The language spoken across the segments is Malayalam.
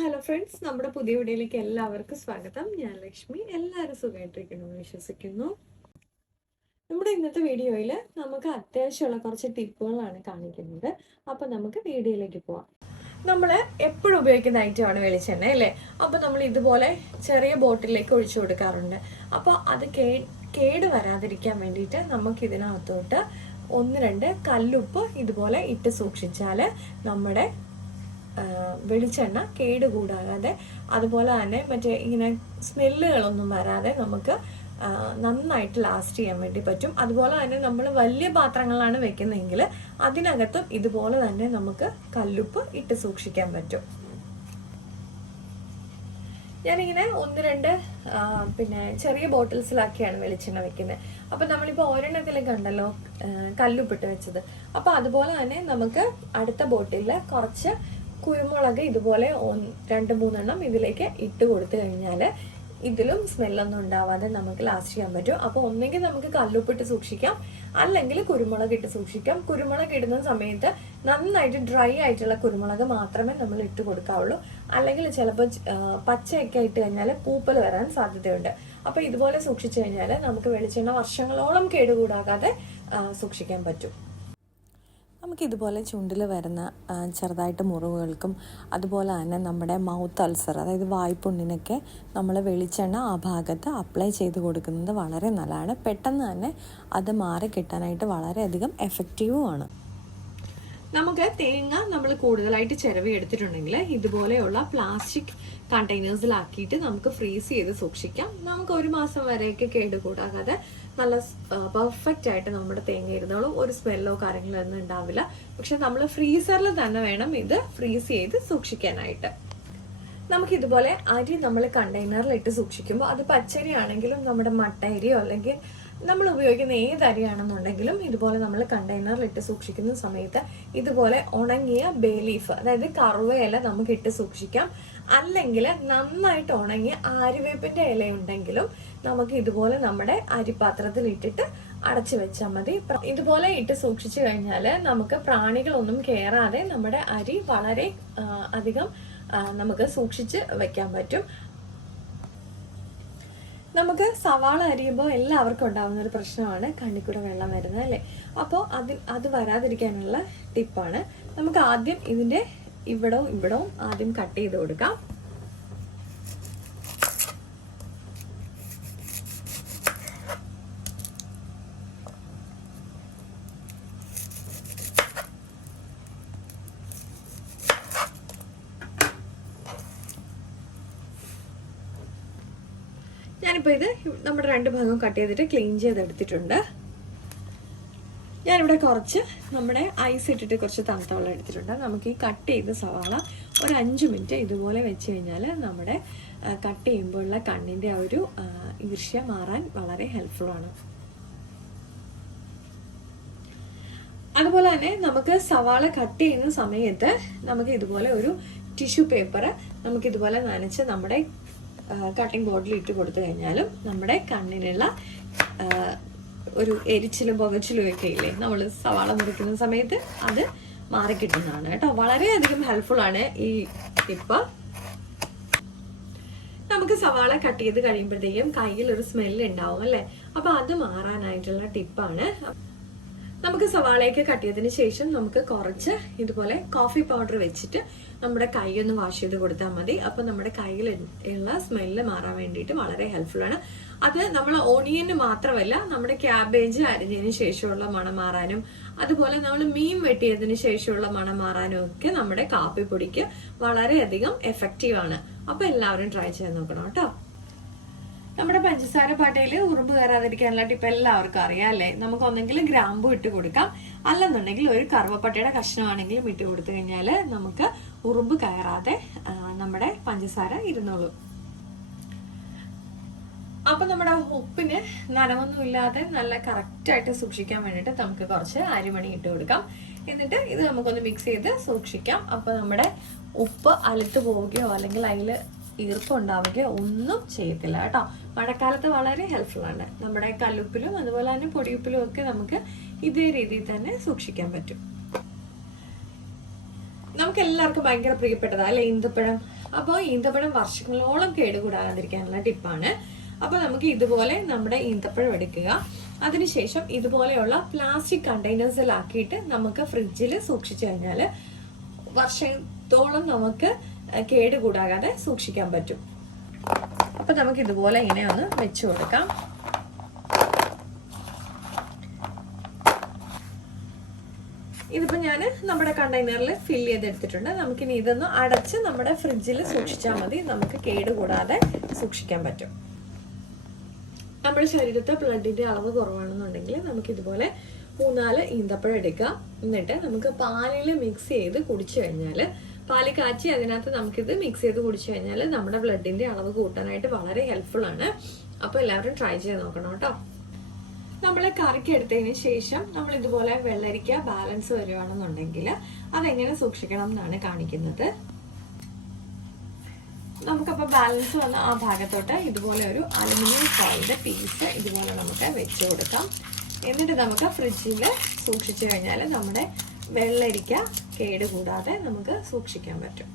ഹലോ ഫ്രണ്ട്സ്, നമ്മുടെ പുതിയ വീഡിയോയിലേക്ക് എല്ലാവർക്കും സ്വാഗതം. ഞാൻ ലക്ഷ്മി. എല്ലാവരും സുഖമായിട്ടിരിക്കുന്നു വിശ്വസിക്കുന്നു. നമ്മുടെ ഇന്നത്തെ വീഡിയോയിൽ നമുക്ക് അത്യാവശ്യമുള്ള കുറച്ച് ടിപ്പുകളാണ് കാണിക്കുന്നത്. അപ്പോൾ നമുക്ക് വീഡിയോയിലേക്ക് പോവാം. നമ്മൾ എപ്പോഴും ഉപയോഗിക്കുന്ന ഐറ്റമാണ് വെളിച്ചെണ്ണ അല്ലേ? അപ്പോൾ നമ്മൾ ഇതുപോലെ ചെറിയ ബോട്ടിലേക്ക് ഒഴിച്ചു കൊടുക്കാറുണ്ട്. അപ്പോൾ അത് കേട് വരാതിരിക്കാൻ വേണ്ടിയിട്ട് നമുക്ക് ഇതിനകത്തോട്ട് 1-2 കല്ലുപ്പ് ഇതുപോലെ ഇട്ട് സൂക്ഷിച്ചാൽ നമ്മുടെ വെളിച്ചെണ്ണ കേടുകൂടാതെ, അതുപോലെ തന്നെ മറ്റേ ഇങ്ങനെ സ്മെല്ലുകളൊന്നും വരാതെ നമുക്ക് നന്നായിട്ട് ലാസ്റ്റ് ചെയ്യാൻ വേണ്ടി പറ്റും. അതുപോലെ തന്നെ നമ്മൾ വലിയ പാത്രങ്ങളാണ് വെക്കുന്നതെങ്കിൽ അതിനകത്തും ഇതുപോലെ തന്നെ നമുക്ക് കല്ലുപ്പ് ഇട്ട് സൂക്ഷിക്കാൻ പറ്റും. ഞാനിങ്ങനെ 1-2 പിന്നെ ചെറിയ ബോട്ടിൽസിലാക്കിയാണ് വെളിച്ചെണ്ണ വെക്കുന്നത്. അപ്പം നമ്മളിപ്പോൾ ഒരെണ്ണത്തിലേക്ക് കണ്ടല്ലോ കല്ലുപ്പിട്ട് വെച്ചത്. അപ്പോൾ അതുപോലെ തന്നെ നമുക്ക് അടുത്ത ബോട്ടിലിൽ കുറച്ച് കുരുമുളക് ഇതുപോലെ 2-3 ഇതിലേക്ക് ഇട്ട് കൊടുത്തു കഴിഞ്ഞാൽ ഇതിലും സ്മെല്ലൊന്നും ഉണ്ടാവാതെ നമുക്ക് ലാസ്റ്റ് ചെയ്യാൻ പറ്റും. അപ്പോൾ ഒന്നെങ്കിൽ നമുക്ക് കല്ലുപ്പിട്ട് സൂക്ഷിക്കാം, അല്ലെങ്കിൽ കുരുമുളക് ഇട്ട് സൂക്ഷിക്കാം. കുരുമുളക് ഇടുന്ന സമയത്ത് നന്നായിട്ട് ഡ്രൈ ആയിട്ടുള്ള കുരുമുളക് മാത്രമേ നമ്മൾ ഇട്ട് കൊടുക്കാവുള്ളൂ. അല്ലെങ്കിൽ ചിലപ്പോൾ പച്ചയൊക്കെ ഇട്ട് കഴിഞ്ഞാൽ പൂപ്പൽ വരാൻ സാധ്യതയുണ്ട്. അപ്പോൾ ഇതുപോലെ സൂക്ഷിച്ചു കഴിഞ്ഞാൽ നമുക്ക് വെളിച്ചെണ്ണ വർഷങ്ങളോളം കേടുകൂടാതെ സൂക്ഷിക്കാൻ പറ്റും. നമുക്കിതുപോലെ ചുണ്ടിൽ വരുന്ന ചെറുതായിട്ട് മുറിവുകൾക്കും അതുപോലെ തന്നെ നമ്മുടെ മൗത്ത് അൾസർ, അതായത് വായ്പുണ്ണിനൊക്കെ നമ്മൾ വെളിച്ചെണ്ണ ആ ഭാഗത്ത് അപ്ലൈ ചെയ്ത് കൊടുക്കുന്നത് വളരെ നല്ലതാണ്. പെട്ടെന്ന് തന്നെ അത് മാറി കിട്ടാനായിട്ട് വളരെയധികം എഫക്റ്റീവുമാണ്. നമുക്ക് തേങ്ങ നമ്മൾ കൂടുതലായിട്ട് ചിരവി എടുത്തിട്ടുണ്ടെങ്കിൽ ഇതുപോലെയുള്ള പ്ലാസ്റ്റിക് കണ്ടെയ്നേഴ്സിലാക്കിയിട്ട് നമുക്ക് ഫ്രീസ് ചെയ്ത് സൂക്ഷിക്കാം. നമുക്ക് 1 മാസം വരെയൊക്കെ കേടുകൂടാതെ നല്ല പെർഫെക്റ്റ് ആയിട്ട് നമ്മുടെ തേങ്ങ ഇരുന്നോളും. ഒരു സ്മെല്ലോ കാര്യങ്ങളോ ഒന്നും ഉണ്ടാവില്ല. പക്ഷെ നമ്മൾ ഫ്രീസറിൽ തന്നെ വേണം ഇത് ഫ്രീസ് ചെയ്ത് സൂക്ഷിക്കാനായിട്ട്. നമുക്കിതുപോലെ അരി നമ്മൾ കണ്ടെയ്നറിൽ ഇട്ട് സൂക്ഷിക്കുമ്പോൾ അത് പച്ചരി ആണെങ്കിലും നമ്മുടെ മട്ട അരിയോ അല്ലെങ്കിൽ നമ്മൾ ഉപയോഗിക്കുന്ന ഏത് അരിയാണെന്നുണ്ടെങ്കിലും ഇതുപോലെ നമ്മൾ കണ്ടെയ്നറിൽ ഇട്ട് സൂക്ഷിക്കുന്ന സമയത്ത് ഇതുപോലെ ഉണങ്ങിയ ബേ ലീഫ്, അതായത് കറുവയില നമുക്ക് ഇട്ട് സൂക്ഷിക്കാം. അല്ലെങ്കിൽ നന്നായിട്ട് ഉണങ്ങിയ ആര്യവേപ്പിന്റെ ഇല ഉണ്ടെങ്കിലും നമുക്ക് ഇതുപോലെ നമ്മുടെ അരിപാത്രത്തിൽ ഇട്ടിട്ട് അടച്ചു വെച്ചാൽ മതി. ഇതുപോലെ ഇട്ട് സൂക്ഷിച്ചു കഴിഞ്ഞാൽ നമുക്ക് പ്രാണികളൊന്നും കയറാതെ നമ്മുടെ അരി വളരെ അധികം നമുക്ക് സൂക്ഷിച്ച് വെക്കാൻ പറ്റും. നമുക്ക് സവാള അരിയുമ്പോൾ എല്ലാവർക്കും ഉണ്ടാകുന്ന ഒരു പ്രശ്നമാണ് കണ്ണിക്കൂടെ വെള്ളം വരുന്നത് അല്ലേ? അപ്പോൾ അത് വരാതിരിക്കാനുള്ള ടിപ്പാണ്. നമുക്ക് ആദ്യം ഇതിൻ്റെ ഇവിടവും ആദ്യം കട്ട് ചെയ്ത് കൊടുക്കാം. ഞാനിപ്പോൾ ഇത് നമ്മുടെ 2 ഭാഗവും കട്ട് ചെയ്തിട്ട് ക്ലീൻ ചെയ്തെടുത്തിട്ടുണ്ട്. ഞാനിവിടെ കുറച്ച് നമ്മുടെ ഐസ് ഇട്ടിട്ട് കുറച്ച് തണുത്ത വെള്ളം എടുത്തിട്ടുണ്ട്. നമുക്ക് ഈ കട്ട് ചെയ്ത സവാള ഒരു 5 മിനിറ്റ് ഇതുപോലെ വെച്ച് കഴിഞ്ഞാൽ നമ്മുടെ കട്ട് ചെയ്യുമ്പോഴുള്ള കണ്ണിൻ്റെ ആ ഒരു ഈർഷ്യ മാറാൻ വളരെ ഹെൽപ്ഫുള്ളാണ്. അതുപോലെ തന്നെ നമുക്ക് സവാള കട്ട് ചെയ്യുന്ന സമയത്ത് നമുക്ക് ഇതുപോലെ ഒരു ടിഷ്യൂ പേപ്പർ നമുക്കിതുപോലെ നനച്ച് നമ്മുടെ കട്ടിംഗ് ബോർഡിൽ ഇട്ട് കൊടുത്തു കഴിഞ്ഞാലും നമ്മുടെ കണ്ണിനുള്ള ഒരു എരിച്ചിലും പുകച്ചിലും ഒക്കെ ഇല്ലേ നമ്മൾ സവാള മുറിക്കുന്ന സമയത്ത് അത് മാറിക്കിട്ടുന്നതാണ് കേട്ടോ. വളരെയധികം ഹെൽപ്ഫുൾ ആണ് ഈ ടിപ്പ്. നമുക്ക് സവാള കട്ട് ചെയ്ത് കഴിയുമ്പോഴത്തേക്കും കയ്യിൽ ഒരു സ്മെല്ല് ഉണ്ടാവും അല്ലേ? അപ്പൊ അത് മാറാനായിട്ടുള്ള ടിപ്പാണ്. നമുക്ക് സവാളയൊക്കെ കട്ട് ചെയ്തതിന് ശേഷം നമുക്ക് കുറച്ച് ഇതുപോലെ കോഫി പൗഡർ വെച്ചിട്ട് നമ്മുടെ കൈ ഒന്ന് വാഷ് ചെയ്ത് കൊടുത്താൽ മതി. അപ്പൊ നമ്മുടെ കയ്യിൽ ഉള്ള സ്മെല്ല് മാറാൻ വേണ്ടിയിട്ട് വളരെ ഹെൽപ്ഫുൾ ആണ്. അത് നമ്മൾ ഓണിയന് മാത്രമല്ല, നമ്മുടെ ക്യാബേജ് അരിഞ്ഞതിന് ശേഷമുള്ള മണം മാറാനും അതുപോലെ നമ്മൾ മീൻ വെട്ടിയതിന് ശേഷമുള്ള മണം മാറാനും ഒക്കെ നമ്മുടെ കാപ്പിപ്പൊടിക്ക് വളരെയധികം എഫക്റ്റീവ് ആണ്. അപ്പൊ എല്ലാവരും ട്രൈ ചെയ്ത് നോക്കണം കേട്ടോ. നമ്മുടെ പഞ്ചസാര പാട്ടയിൽ ഉറുമ്പ് കയറാതിരിക്കാനുള്ള ടിപ്പ് എല്ലാവർക്കും അറിയാം അല്ലേ? നമുക്ക് ഒന്നെങ്കിൽ ഗ്രാമ്പു ഇട്ട് കൊടുക്കാം, അല്ലെന്നുണ്ടെങ്കിൽ ഒരു കറുവപ്പട്ടയുടെ കഷ്ണമാണെങ്കിലും ഇട്ട് കൊടുത്തു കഴിഞ്ഞാൽ നമുക്ക് ഉറുമ്പ് കയറാതെ നമ്മുടെ പഞ്ചസാര ഇരുന്നോളൂ. അപ്പൊ നമ്മുടെ ഉപ്പിന് നനവൊന്നുമില്ലാതെ നല്ല കറക്റ്റായിട്ട് സൂക്ഷിക്കാൻ വേണ്ടിയിട്ട് നമുക്ക് കുറച്ച് അരിമണി ഇട്ട് കൊടുക്കാം. എന്നിട്ട് ഇത് നമുക്കൊന്ന് മിക്സ് ചെയ്ത് സൂക്ഷിക്കാം. അപ്പൊ നമ്മുടെ ഉപ്പ് അലുത്ത് പോവുകയോ അല്ലെങ്കിൽ അതിൽ ഈർപ്പുണ്ടാവുകയോ ഒന്നും ചെയ്യത്തില്ല കേട്ടോ. മഴക്കാലത്ത് വളരെ ഹെൽപ്ഫുൾ ആണ്. നമ്മുടെ കല്ലുപ്പിലും അതുപോലെ തന്നെ പൊടിയുപ്പിലും ഒക്കെ നമുക്ക് ഇതേ രീതിയിൽ തന്നെ സൂക്ഷിക്കാൻ പറ്റും. നമുക്ക് എല്ലാവർക്കും ഭയങ്കര പ്രിയപ്പെട്ടതാ അല്ലെ ഈന്തപ്പഴം. അപ്പോൾ ഈന്തപ്പഴം വർഷങ്ങളോളം കേടുകൂടാതിരിക്കാനുള്ള ടിപ്പാണ്. അപ്പോൾ നമുക്ക് ഇതുപോലെ നമ്മുടെ ഈന്തപ്പഴം എടുക്കുക. അതിനുശേഷം ഇതുപോലെയുള്ള പ്ലാസ്റ്റിക് കണ്ടെയ്നേഴ്സിലാക്കിയിട്ട് നമുക്ക് ഫ്രിഡ്ജിൽ സൂക്ഷിച്ചു കഴിഞ്ഞാൽ വർഷത്തോളം നമുക്ക് കേടുകൂടാതെ സൂക്ഷിക്കാൻ പറ്റും. അപ്പൊ നമുക്ക് ഇതുപോലെ ഇങ്ങനെ ഒന്ന് വെച്ചു കൊടുക്കാം. ഇതിപ്പോ ഞാൻ നമ്മുടെ കണ്ടെയ്നറിൽ ഫില്ല് ചെയ്തെടുത്തിട്ടുണ്ട്. നമുക്കിനി ഇതൊന്ന് അടച്ച് നമ്മുടെ ഫ്രിഡ്ജിൽ സൂക്ഷിച്ചാൽ മതി. നമുക്ക് കേടുകൂടാതെ സൂക്ഷിക്കാൻ പറ്റും. നമ്മുടെ ശരീരത്തെ ബ്ലഡിന്റെ അളവ് കുറവാണെന്നുണ്ടെങ്കിൽ നമുക്ക് ഇതുപോലെ 3-4 ഈന്തപ്പഴം എടുക്കുക. എന്നിട്ട് നമുക്ക് പാലിൽ മിക്സ് ചെയ്ത് കുടിച്ചു കഴിഞ്ഞാൽ, പാല് കാച്ചി അതിനകത്ത് നമുക്കിത് മിക്സ് ചെയ്ത് കുടിച്ചു കഴിഞ്ഞാൽ നമ്മുടെ ബ്ലഡിന്റെ അളവ് കൂട്ടാനായിട്ട് വളരെ ഹെൽപ്ഫുൾ ആണ്. അപ്പോൾ എല്ലാവരും ട്രൈ ചെയ്ത് നോക്കണം കേട്ടോ. നമ്മൾ കറിക്ക് എടുത്തതിന് ശേഷം നമ്മൾ ഇതുപോലെ വെള്ളരിക്ക ബാലൻസ് വരുവാണെന്നുണ്ടെങ്കിൽ അതെങ്ങനെ സൂക്ഷിക്കണം എന്നാണ് കാണിക്കുന്നത്. നമുക്കപ്പോൾ ബാലൻസ് വന്ന ആ ഭാഗത്തോട്ട് ഇതുപോലെ ഒരു അലുമിനിയം ഫോയിലിന്റെ പീസ് ഇതുപോലെ നമുക്ക് വെച്ച് കൊടുക്കാം. എന്നിട്ട് നമുക്ക് ഫ്രിഡ്ജിൽ സൂക്ഷിച്ചു കഴിഞ്ഞാൽ നമ്മുടെ വെള്ളരിക്ക കേടുകൂടാതെ നമുക്ക് സൂക്ഷിക്കാൻ പറ്റും.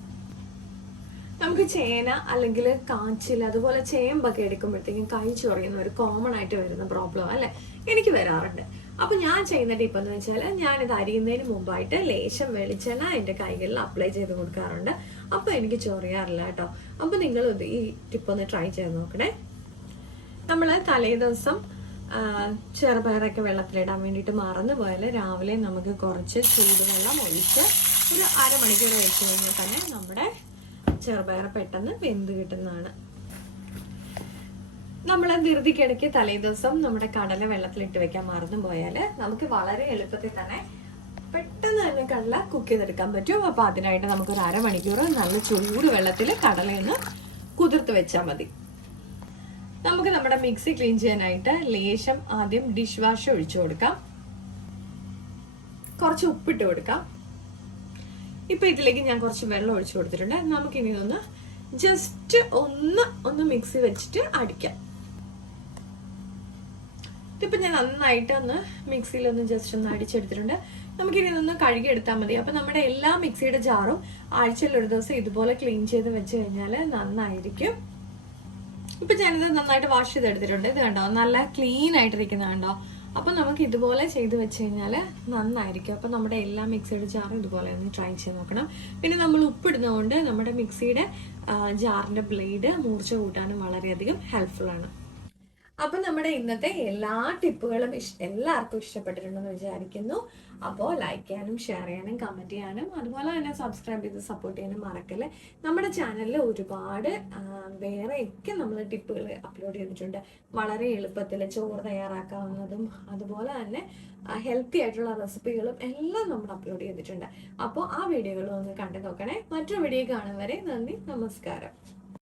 നമുക്ക് ചേന അല്ലെങ്കിൽ കാച്ചിൽ അതുപോലെ ചേമ്പൊക്കെ എടുക്കുമ്പോഴത്തേക്കും കൈ ചൊറിയുന്ന ഒരു കോമൺ ആയിട്ട് വരുന്ന പ്രോബ്ലം അല്ലേ, എനിക്ക് വരാറുണ്ട്. അപ്പൊ ഞാൻ ചെയ്യുന്ന ടിപ്പ് എന്ന് വെച്ചാൽ ഞാനിത് അരിയുന്നതിന് മുമ്പായിട്ട് ലേശം വെളിച്ചെണ്ണ എൻ്റെ കൈകളിൽ അപ്ലൈ ചെയ്ത് കൊടുക്കാറുണ്ട്. അപ്പൊ എനിക്ക് ചൊറിയാറില്ല കേട്ടോ. അപ്പൊ നിങ്ങൾ ഈ ടിപ്പ് ഒന്ന് ട്രൈ ചെയ്ത് നോക്കണേ. നമ്മൾ തലേ ദിവസം ചെറുപയറൊക്കെ വെള്ളത്തിലിടാൻ വേണ്ടിയിട്ട് മറന്നു പോയാൽ രാവിലെ നമുക്ക് കുറച്ച് ചൂടുവെള്ളം ഒഴിച്ച് ഒരു അരമണിക്കൂർ വെച്ച് കഴിഞ്ഞാൽ തന്നെ നമ്മുടെ ചെറുപയർ പെട്ടെന്ന് വെന്ത് കിട്ടുന്നതാണ്. നമ്മൾ ധൃതിക്കിടയ്ക്ക് തലേ ദിവസം നമ്മുടെ കടല വെള്ളത്തിലിട്ട് വെക്കാൻ മറന്നു പോയാൽ നമുക്ക് വളരെ എളുപ്പത്തിൽ തന്നെ പെട്ടെന്ന് തന്നെ കടല കുക്ക് ചെയ്തെടുക്കാൻ പറ്റും. അപ്പൊ അതിനായിട്ട് നമുക്കൊരു അരമണിക്കൂർ നല്ല ചൂട് വെള്ളത്തിൽ കടലയൊന്ന് കുതിർത്ത് വെച്ചാൽ മതി. നമുക്ക് നമ്മുടെ മിക്സി ക്ലീൻ ചെയ്യാനായിട്ട് ലേശം ആദ്യം ഡിഷ് വാഷ് ഒഴിച്ചു കൊടുക്കാം. കുറച്ച് ഉപ്പിട്ട് കൊടുക്കാം. ഇപ്പൊ ഇതിലേക്ക് ഞാൻ കുറച്ച് വെള്ളം ഒഴിച്ചു കൊടുത്തിട്ടുണ്ട്. നമുക്കിനി ഒന്ന് ജസ്റ്റ് ഒന്ന് മിക്സി വെച്ചിട്ട് അടിക്കാം. ഇതിപ്പോ ഞാൻ നന്നായിട്ട് ഒന്ന് മിക്സിയിൽ ഒന്ന് ജസ്റ്റ് ഒന്ന് അടിച്ചെടുത്തിട്ടുണ്ട്. നമുക്കിനി ഇതൊന്ന് കഴുകിയെടുത്താൽ മതി. അപ്പൊ നമ്മുടെ എല്ലാ മിക്സിയുടെ ജാറും ആഴ്ചയിൽ ഒരു ദിവസം ഇതുപോലെ ക്ലീൻ ചെയ്ത് വെച്ച് കഴിഞ്ഞാൽ നന്നായിരിക്കും. ഇപ്പൊ ഞാനിത് നന്നായിട്ട് വാഷ് ചെയ്തെടുത്തിട്ടുണ്ട്. ഇത് കണ്ടോ, നല്ല ക്ലീൻ ആയിട്ടിരിക്കുന്ന കണ്ടോ. അപ്പൊ നമുക്ക് ഇതുപോലെ ചെയ്ത് വെച്ച് കഴിഞ്ഞാൽ നന്നായിരിക്കും. അപ്പൊ നമ്മുടെ എല്ലാ മിക്സിയുടെ ജാറും ഇതുപോലെ ഒന്ന് ട്രൈ ചെയ്ത് നോക്കണം. പിന്നെ നമ്മൾ ഉപ്പിടുന്നതുകൊണ്ട് നമ്മുടെ മിക്സിയുടെ ജാറിന്റെ ബ്ലേഡ് മൂർച്ച കൂട്ടാനും വളരെയധികം ഹെൽപ്ഫുൾ ആണ്. അപ്പൊ നമ്മുടെ ഇന്നത്തെ എല്ലാ ടിപ്പുകളും എല്ലാവർക്കും ഇഷ്ടപ്പെട്ടിട്ടുണ്ടെന്ന് വിചാരിക്കുന്നു. അപ്പോൾ ലൈക്ക് ചെയ്യാനും ഷെയർ ചെയ്യാനും കമന്റ് ചെയ്യാനും അതുപോലെ തന്നെ സബ്സ്ക്രൈബ് ചെയ്ത് സപ്പോർട്ട് ചെയ്യാനും മറക്കല്ലേ. നമ്മുടെ ചാനലിൽ ഒരുപാട് വേറെയൊക്കെ നമ്മൾ ടിപ്പുകൾ അപ്ലോഡ് ചെയ്തിട്ടുണ്ട്. വളരെ എളുപ്പത്തിൽ ചോറ് തയ്യാറാക്കാവുന്നതും അതുപോലെ തന്നെ ഹെൽത്തി ആയിട്ടുള്ള റെസിപ്പികളും എല്ലാം നമ്മൾ അപ്ലോഡ് ചെയ്തിട്ടുണ്ട്. അപ്പോൾ ആ വീഡിയോകളും ഒന്ന് കണ്ടു നോക്കണേ. മറ്റൊരു വീഡിയോ കാണും വരെ നന്ദി, നമസ്കാരം.